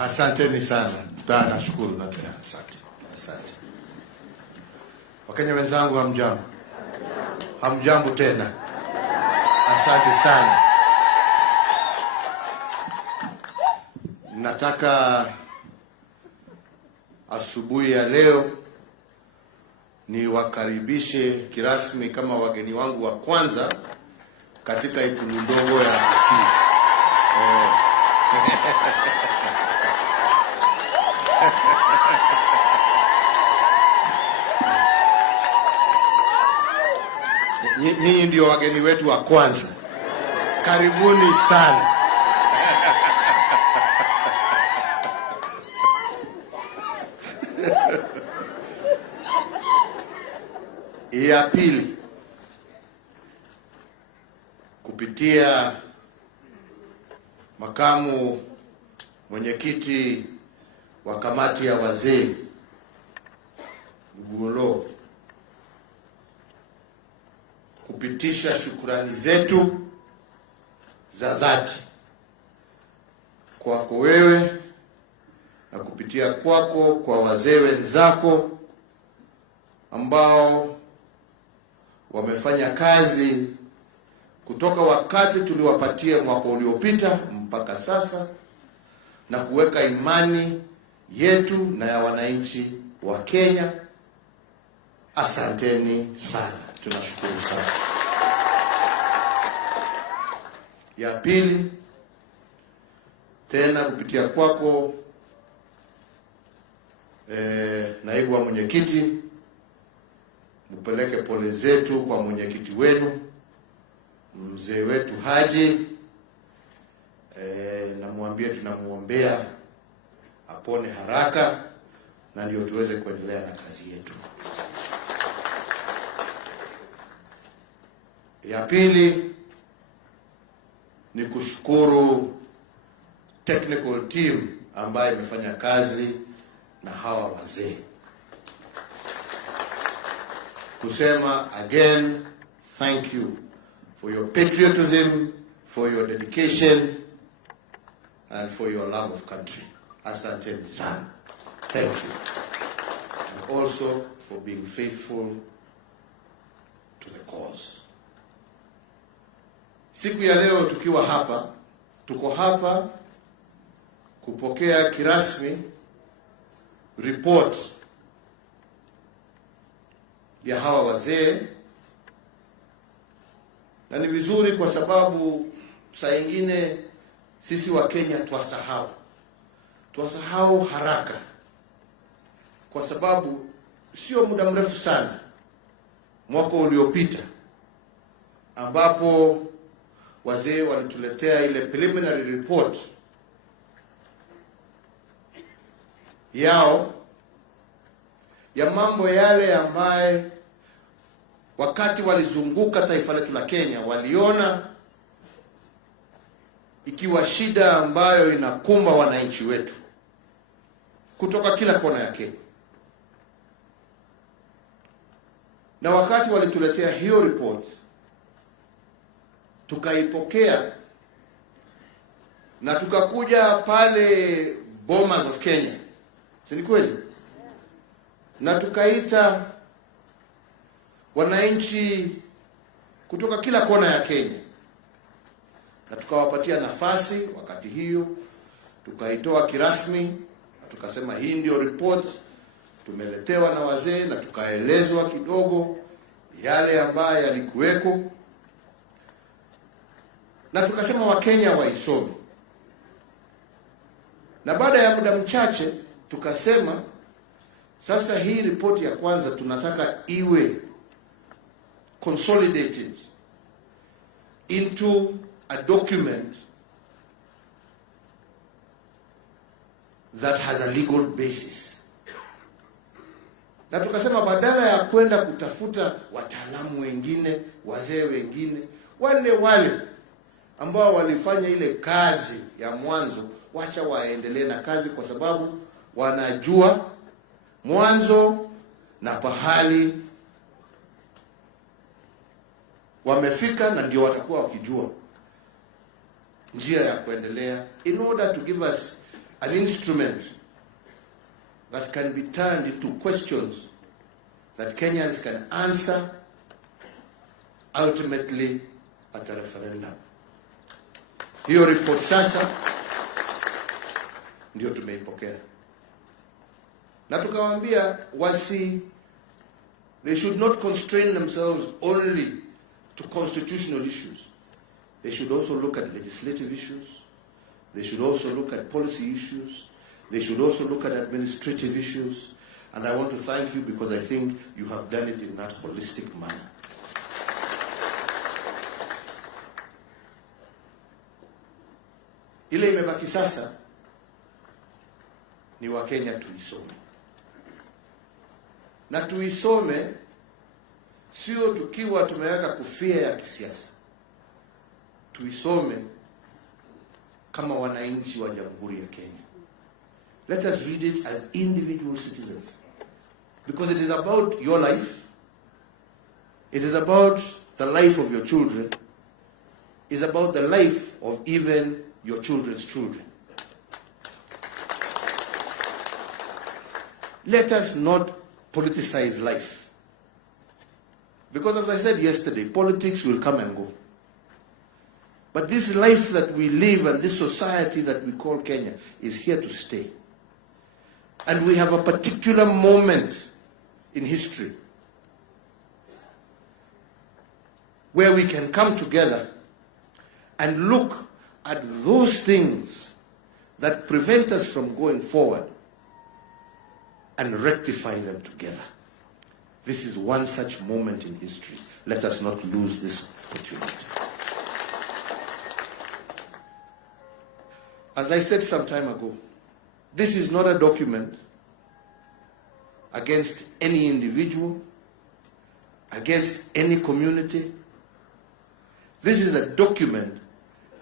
Asanteni sana. Nashukuru na tena. Asante. Asante. Wakenya wenzangu, hamjambo. Hamjambo tena. Asante sana. Nataka asubuhi ya leo ni wakaribishe kirasmi kama wageni wangu wa kwanza katika ikulu ndogo ya Kisii. Nyinyi ndio wageni wetu wa kwanza. Karibuni sana. Ya pili, kupitia makamu mwenyekiti wa kamati ya wazee Gulo, kupitisha shukrani zetu za dhati kwako wewe na kupitia kwako kwa wazee wenzako ambao wamefanya kazi kutoka wakati tuliwapatia mwaka uliopita mpaka sasa na kuweka imani yetu na ya wananchi wa Kenya. Asanteni sana. Tunashukuru sana. Ya pili, tena kupitia kwako naibu wa mwenyekiti, mpeleke pole zetu kwa mwenyekiti wenu mzee wetu Haji, na muambie tunamuombea apone haraka na ndio tuweze kuendelea na kazi yetu. Ya pili ni kushukuru technical team ambayo imefanya kazi na hawa wazee. Kusema again, thank you for your patriotism, for your dedication, and for your love of country. Asanteni sana. Thank you. And also for being faithful to the cause. Siku ya leo tukiwa hapa, tuko hapa kupokea kirasmi report ya hawa wazee, na ni vizuri kwa sababu saa nyingine sisi wa Kenya twasahau haraka, kwa sababu sio muda mrefu sana mwaka uliopita ambapo wazee walituletea ile preliminary report yao ya mambo yale ambaye wakati walizunguka taifa letu la Kenya waliona ikiwa shida ambayo inakumba wananchi wetu kutoka kila kona ya Kenya. Na wakati walituletea hiyo report, tukaipokea na tukakuja pale Bomas of Kenya, si ni kweli? Na tukaita wananchi kutoka kila kona ya Kenya na tukawapatia nafasi. Wakati hiyo tukaitoa kirasmi na tukasema hii ndio report tumeletewa na wazee, na tukaelezwa kidogo yale ambayo yalikuweko, na tukasema Wakenya waisome. Na baada ya muda mchache tukasema sasa hii report ya kwanza tunataka iwe consolidated into a document that has a legal basis. Na tukasema badala ya kwenda kutafuta wataalamu wengine, wazee wengine, wale ambao walifanya ile kazi ya mwanzo, wacha waendelee na kazi, kwa sababu wanajua mwanzo na pahali wamefika, na ndio watakuwa wakijua njia ya kuendelea, in order to give us an instrument that can be turned into questions that Kenyans can answer ultimately at a referendum. Hiyo report sasa ndio tumeipokea. Na tukawaambia they should not constrain themselves only to constitutional issues. They should also look at legislative issues. They should also look at policy issues. They should also look at administrative issues. And I want to thank you because I think you have done it in that holistic manner. Ile imebaki sasa ni Wakenya tuisome. Na tuisome sio tukiwa tumeweka kofia ya kisiasa. Tuisome kama wananchi wa Jamhuri ya Kenya. Let us read it as individual citizens. Because it is about your life. It is about the life of your children. It is about the life of even your children's children. Let us not politicize life. Because as I said yesterday, politics will come and go. But this life that we live and this society that we call Kenya is here to stay. And we have a particular moment in history where we can come together and look at those things that prevent us from going forward and rectify them together. This is one such moment in history. Let us not lose this opportunity. As I said some time ago, this is not a document against any individual, against any community. This is a document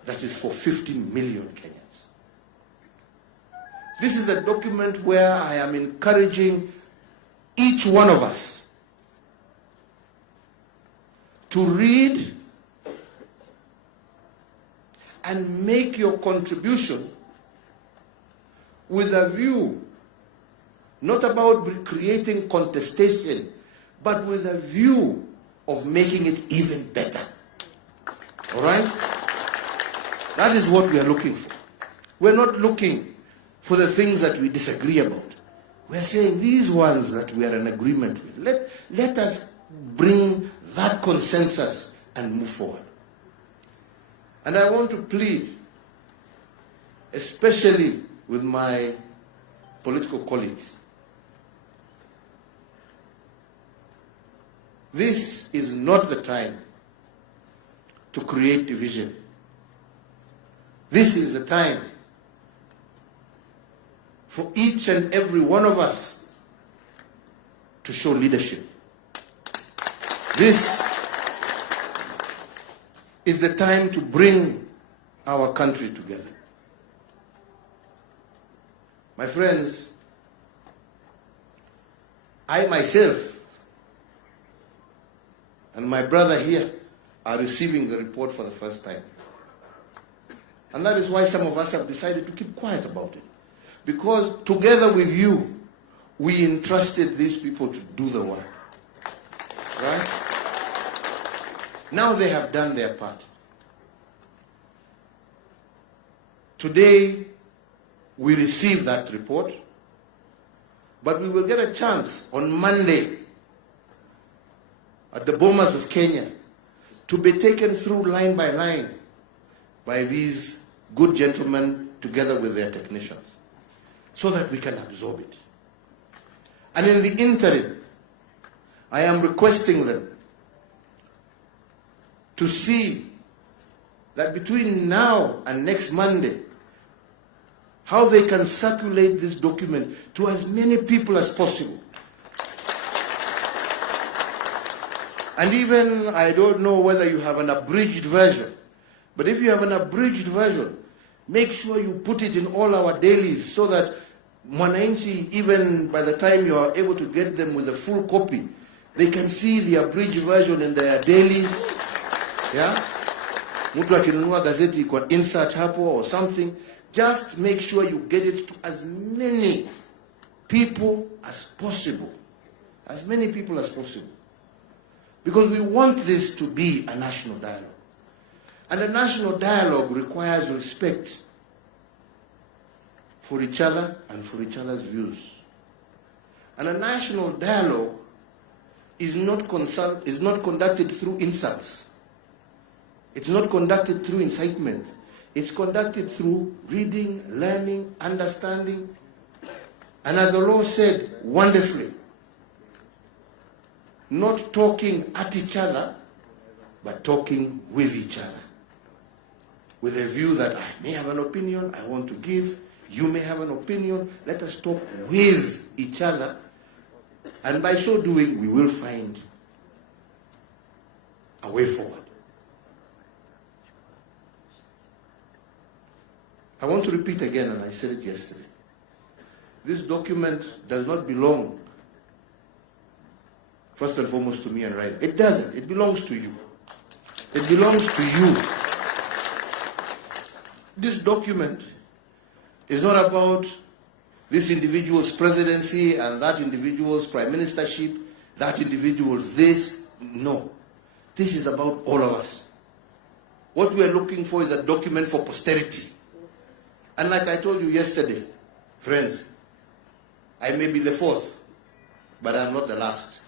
that is for 15 million Kenyans. This is a document where I am encouraging each one of us to read and make your contribution with a view not about creating contestation, but with a view of making it even better. All right? That is what we are looking for. We're not looking for the things that we disagree about. We're saying these ones that we are in agreement with, let us bring that consensus and move forward. And I want to plead, especially with my political colleagues, this is not the time to create division. This is the time for each and every one of us to show leadership. This is the time to bring our country together. My friends, I myself and my brother here are receiving the report for the first time. And that is why some of us have decided to keep quiet about it. Because together with you, we entrusted these people to do the work. Right? Now they have done their part. Today, we receive that report, but we will get a chance on Monday at the Bomas of Kenya to be taken through line by these good gentlemen together with their technicians, so that we can absorb it. And in the interim, I am requesting them to see that between now and next Monday, how they can circulate this document to as many people as possible. And even, I don't know whether you have an abridged version, but if you have an abridged version, make sure you put it in all our dailies so that Mwananchi, even by the time you are able to get them with the full copy, they can see the abridged version in their dailies. Yeah? Mtu akinunua gazeti kwa insert hapo or something, Just make sure you get it to as many people as possible. As many people as possible. Because we want this to be a national dialogue. And a national dialogue requires respect for each other and for each other's views. And a national dialogue is not conducted through insults. It's not conducted through incitement. It's conducted through reading, learning, understanding, and as the law said wonderfully, not talking at each other, but talking with each other. With a view that I may have an opinion I want to give, you may have an opinion, let us talk with each other, and by so doing we will find a way forward. I want to repeat again, and I said it yesterday. This document does not belong, first and foremost, to me and Ryan. It doesn't. It belongs to you. It belongs to you. This document is not about this individual's presidency and that individual's prime ministership, that individual's this. No. This is about all of us. What we are looking for is a document for posterity. And like I told you yesterday, friends, I may be the fourth, but I'm not the last.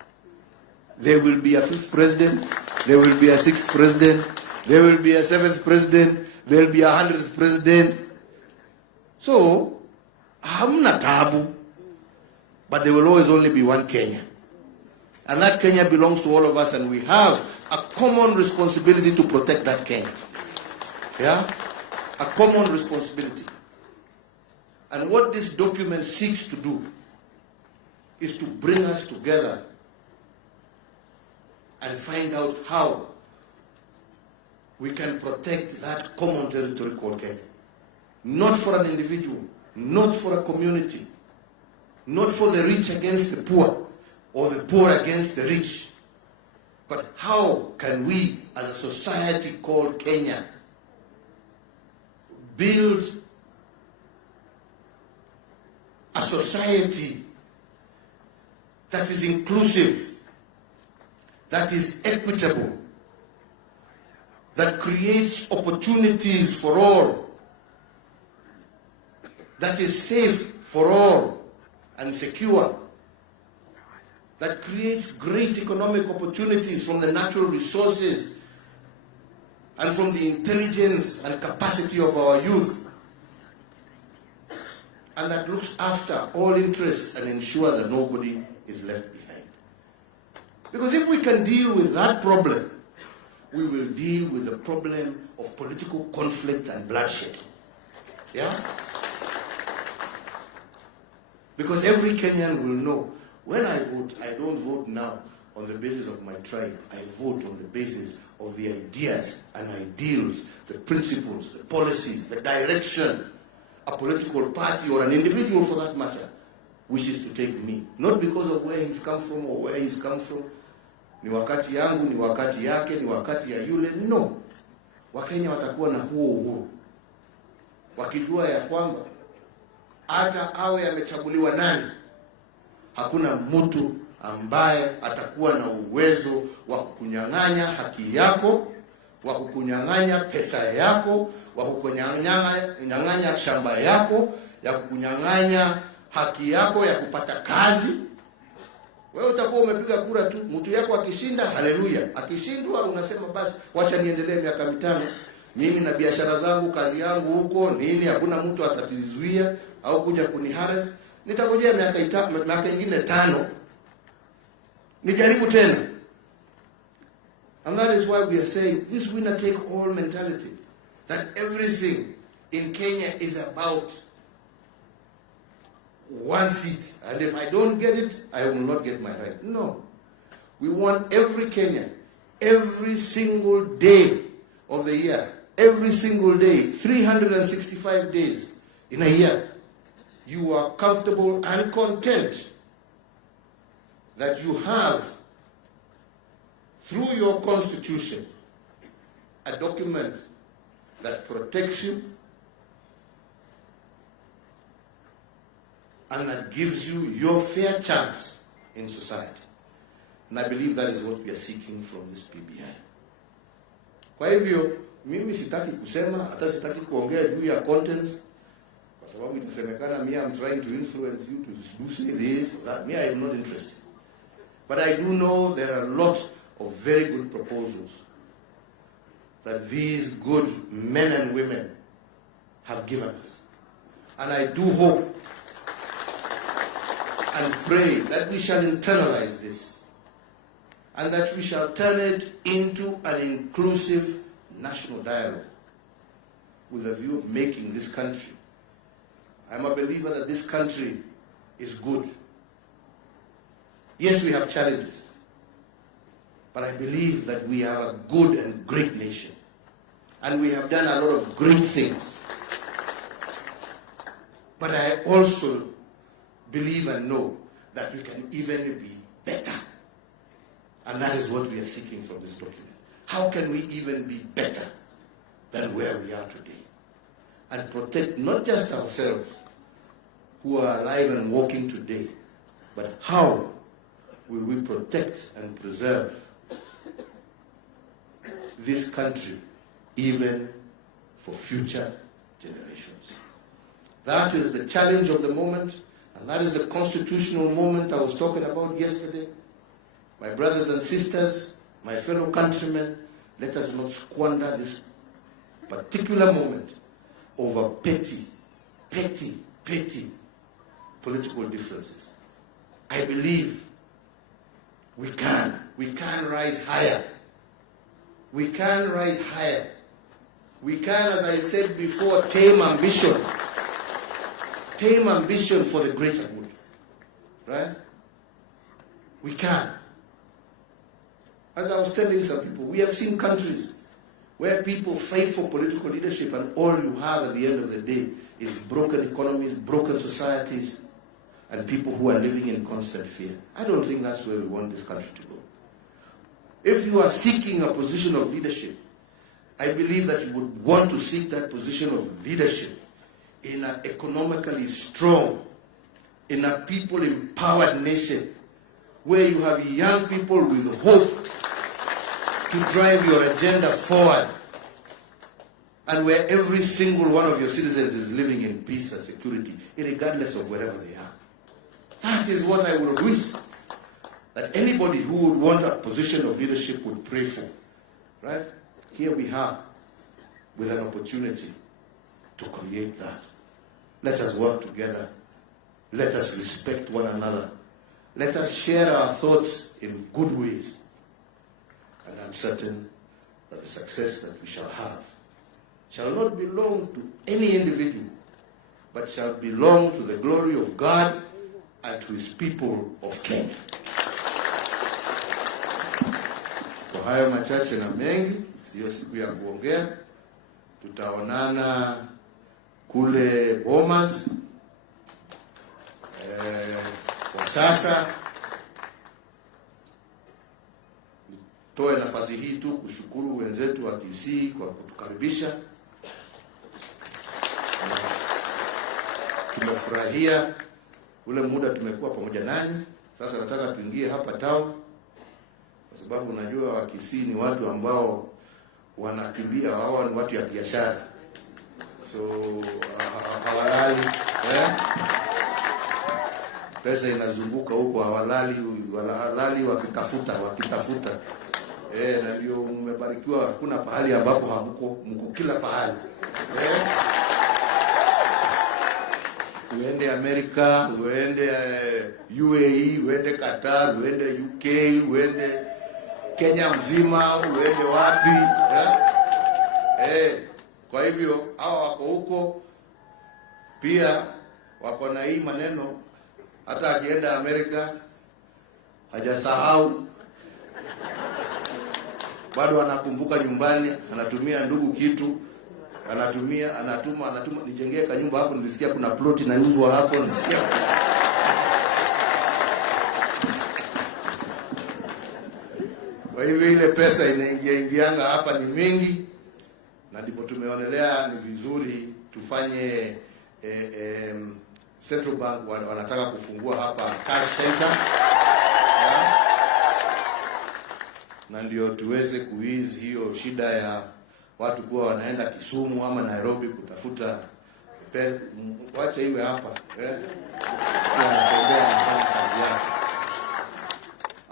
There will be a fifth president, there will be a sixth president, there will be a seventh president, there will be 100th president. So, hamna tabu, but there will always only be one Kenya. And that Kenya belongs to all of us, and we have a common responsibility to protect that Kenya. Yeah? A common responsibility. And what this document seeks to do is to bring us together and find out how we can protect that common territory called Kenya. Not for an individual, not for a community, not for the rich against the poor, or the poor against the rich, but how can we, as a society called Kenya, build a society that is inclusive, that is equitable, that creates opportunities for all, that is safe for all and secure, that creates great economic opportunities from the natural resources and from the intelligence and capacity of our youth, and that looks after all interests and ensures that nobody is left behind. Because if we can deal with that problem, we will deal with the problem of political conflict and bloodshed. Yeah? Because every Kenyan will know, when I vote, I don't vote now on the basis of my tribe. I vote on the basis of the ideas and ideals, the principles, the policies, the direction a political party or an individual, for that matter, wishes to take me. Not because of where he's come from or where he's come from. Ni wakati yangu, ni wakati yake, ni wakati ya yule. No. Wakenya watakuwa na huo uhuru, wakijua ya kwamba hata awe amechaguliwa nani, hakuna mtu ambaye atakuwa na uwezo wa kukunyang'anya haki yako, wa kukunyang'anya pesa yako, wa kukunyang'anya shamba yako, ya kukunyang'anya haki yako ya kupata kazi. Wewe utakuwa umepiga kura tu, mtu yako akishinda, haleluya. Akishindwa unasema basi wacha niendelee miaka 5. Mimi na biashara zangu, kazi yangu huko, nini, hakuna mtu atatizuia au kuja kuniharas. Nitangojea miaka ingine 5. Nijaribu tena. And that is why we are saying this winner take all mentality. That everything in Kenya is about one seat. And if I don't get it, I will not get my right. No. We want every Kenyan, every single day of the year, every single day, 365 days in a year, you are comfortable and content that you have, through your constitution, a document that protects you, and that gives you your fair chance in society. And I believe that is what we are seeking from this PBI. Kwa hivyo, mimi sitaki kusema, hata sitaki kuongea juu ya contents, kwa sababu itasemekana me I'm trying to influence you to do say this or that. Me, I am not interested. But I do know there are lots of very good proposals that these good men and women have given us. And I do hope and pray that we shall internalize this and that we shall turn it into an inclusive national dialogue with a view of making this country. I'm a believer that this country is good. Yes, we have challenges, but I believe that we are a good and great nation. And we have done a lot of great things. But I also believe and know that we can even be better. And that is what we are seeking from this document. How can we even be better than where we are today? And protect not just ourselves who are alive and walking today, but how will we protect and preserve this country even for future generations. That is the challenge of the moment, and that is the constitutional moment I was talking about yesterday. My brothers and sisters, my fellow countrymen, let us not squander this particular moment over petty political differences. I believe we can rise higher. We can rise higher. We can, as I said before, tame ambition for the greater good. Right? We can. As I was telling some people, we have seen countries where people fight for political leadership and all you have at the end of the day is broken economies, broken societies, and people who are living in constant fear. I don't think that's where we want this country to go. If you are seeking a position of leadership, I believe that you would want to seek that position of leadership in an economically strong, in a people-empowered nation, where you have young people with hope to drive your agenda forward, and where every single one of your citizens is living in peace and security, regardless of wherever they are. That is what I would wish that anybody who would want a position of leadership would pray for. Right? Here we are with an opportunity to create that. Let us work together. Let us respect one another. Let us share our thoughts in good ways. And I'm certain that the success that we shall have shall not belong to any individual, but shall belong to the glory of God and to his people of Kenya. Kwa hayo machache na mengi, hiyo siku ya kuongea, tutaonana kule Bomas. Kwa sasa toe nafasi hii tu kushukuru wenzetu wa Kisii kwa kutukaribisha. Tumefurahia ule muda tumekuwa pamoja nanyi. Sasa nataka tuingie hapa town, kwa sababu unajua wa Kisii ni watu ambao wanakimbia, wao ni watu ya biashara. So hawalali, pesa inazunguka huko, hawalali wakitafuta. Na ndio mmebarikiwa, hakuna pahali ambapo mko kila pahali. Uende Amerika, uende UAE, uende Qatar, uende UK, uende Kenya mzima, uende wapi. Kwa hivyo hao wako huko pia wako na hii maneno, hata akienda Amerika hajasahau, bado anakumbuka nyumbani, anatumia ndugu kitu, anatuma nijengee kanyumba hapo, nilisikia kuna plot inauzwa hapo, nilisikia. Kwa hivyo ile pesa inaingianga hapa ni mingi, na ndipo tumeonelea ni vizuri tufanye Central Bank wanataka kufungua hapa cash center, na ndio tuweze kuizi hiyo shida ya watu kuwa wanaenda Kisumu ama Nairobi kutafuta pesa. Wacha iwe hapa tunatembea na kazi yake,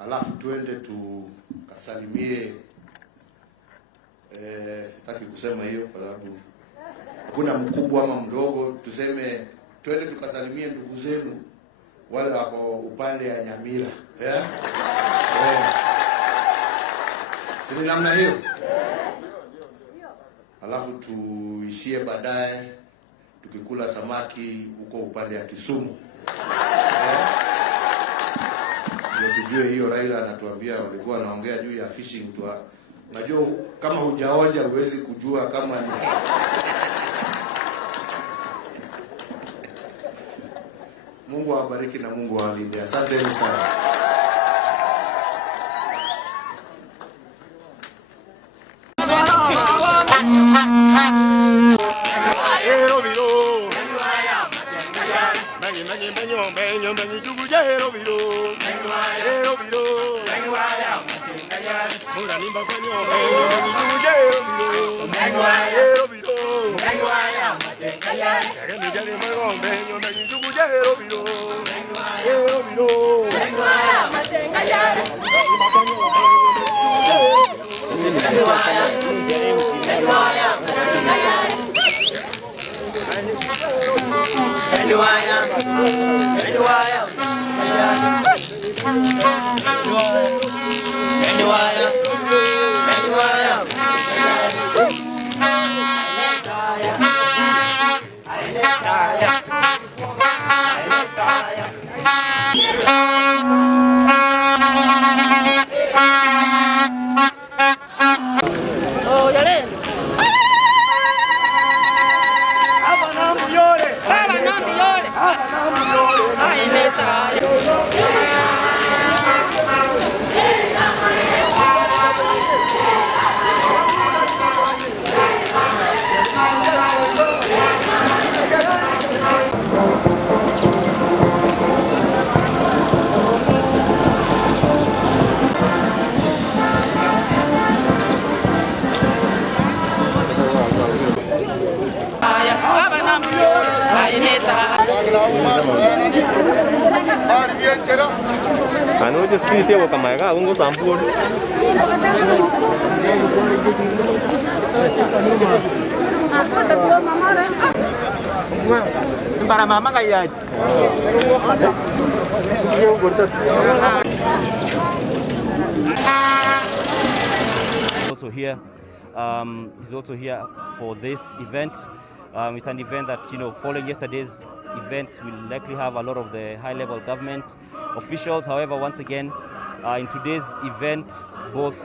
alafu tuende tukasalimie. Sitaki kusema hiyo kwa sababu hakuna mkubwa ama mdogo. Tuseme twende tukasalimie ndugu zenu wale wako upande ya Nyamira, si namna hiyo? Alafu tuishie baadaye tukikula samaki huko upande ya Kisumu. Ndio tujue hiyo. Raila anatuambia walikuwa wanaongea juu ya fishing tu. Unajua kama hujaoja huwezi kujua kama ni Mungu awabariki na Mungu awalinde. Asanteni sana. Ano just kita wa kamay ka kung sampul. Para mama kaya. Also here, he's also here for this event. It's an event that, following yesterday's events, will likely have a lot of the high-level government officials. However, once again, in today's events, both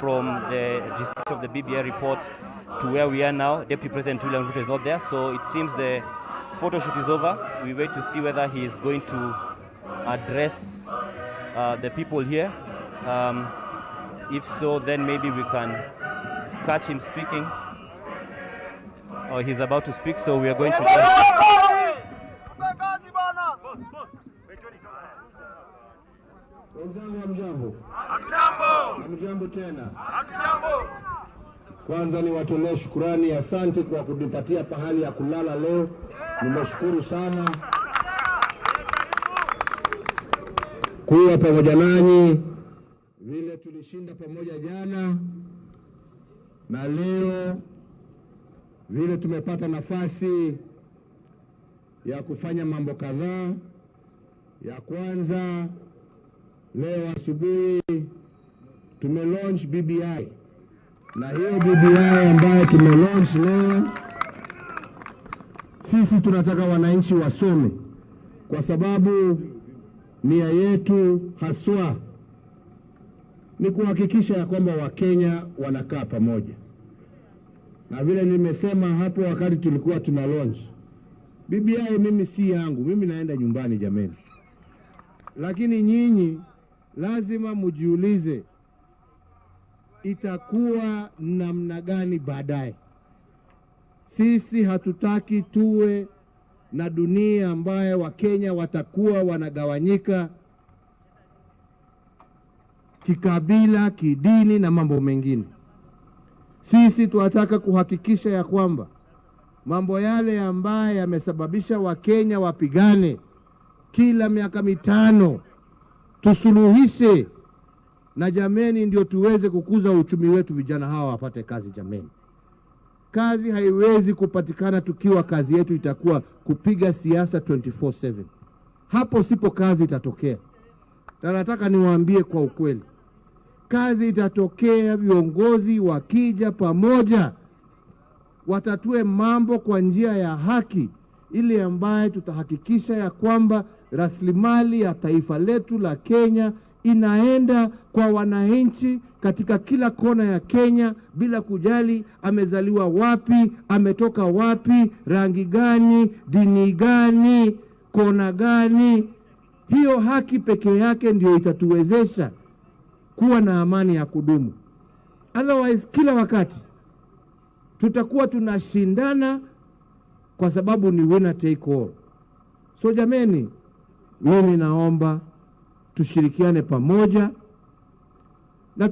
from the receipt of the BBI report to where we are now, Deputy President William Ruto is not there, so it seems the photo shoot is over. We wait to see whether he is going to address the people here. If so, then maybe we can catch him speaking. Or he's about to speak, so we are going to... Hamjambo tena. Kwanza ni watolee shukrani, asante kwa kutupatia pahali ya kulala leo. Nimeshukuru sana kuwa pamoja nanyi, vile tulishinda pamoja jana na leo, vile tumepata nafasi ya kufanya mambo kadhaa. Ya kwanza, leo asubuhi tumelaunch BBI, na hiyo BBI ambayo tumelaunch leo, sisi tunataka wananchi wasome, kwa sababu nia yetu haswa ni kuhakikisha ya kwamba Wakenya wanakaa pamoja. Na vile nimesema hapo wakati tulikuwa tuna launch BBI, mimi si yangu, mimi naenda nyumbani jameni. Lakini nyinyi lazima mujiulize itakuwa namna gani baadaye. Sisi hatutaki tuwe na dunia ambayo Wakenya watakuwa wanagawanyika kikabila, kidini na mambo mengine. Sisi tunataka kuhakikisha ya kwamba mambo yale ambayo yamesababisha Wakenya wapigane kila miaka mitano tusuluhishe, na jameni ndio tuweze kukuza uchumi wetu, vijana hawa wapate kazi jameni. Kazi haiwezi kupatikana tukiwa kazi yetu itakuwa kupiga siasa 24/7. Hapo sipo kazi itatokea. Na nataka niwaambie kwa ukweli, kazi itatokea viongozi wakija pamoja watatue mambo kwa njia ya haki, ili ambaye tutahakikisha ya kwamba rasilimali ya taifa letu la Kenya inaenda kwa wananchi katika kila kona ya Kenya, bila kujali amezaliwa wapi, ametoka wapi, rangi gani, dini gani, kona gani. Hiyo haki pekee yake ndio itatuwezesha kuwa na amani ya kudumu. Otherwise kila wakati tutakuwa tunashindana kwa sababu ni winner take all. So jameni, mimi naomba tushirikiane pamoja na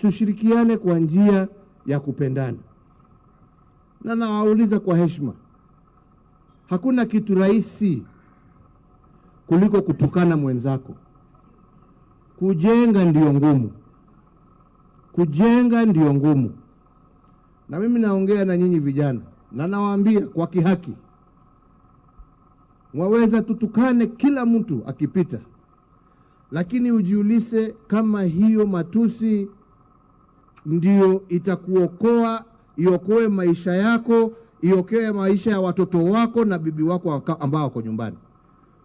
tushirikiane kwa njia ya kupendana. Na nawauliza kwa heshima, hakuna kitu rahisi kuliko kutukana mwenzako. Kujenga ndio ngumu. Kujenga ndio ngumu. Na mimi naongea na nyinyi vijana na nawaambia kwa kihaki, mwaweza tutukane kila mtu akipita, lakini ujiulize kama hiyo matusi ndio itakuokoa, iokoe maisha yako, iokoe maisha ya watoto wako na bibi wako ambao wako nyumbani.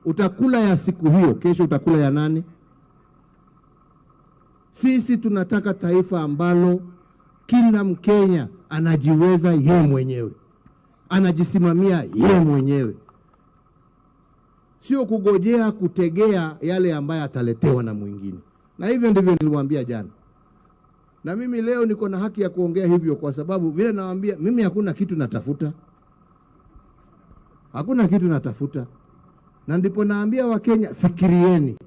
Utakula ya siku hiyo, kesho utakula ya nani? Sisi tunataka taifa ambalo kila Mkenya anajiweza yeye mwenyewe, anajisimamia yeye mwenyewe, sio kugojea kutegea yale ambayo ataletewa na mwingine. Na hivyo ndivyo niliwaambia jana. Na mimi leo niko na haki ya kuongea hivyo kwa sababu vile nawaambia, mimi hakuna kitu natafuta. Hakuna kitu natafuta. Na ndipo naambia Wakenya, fikirieni.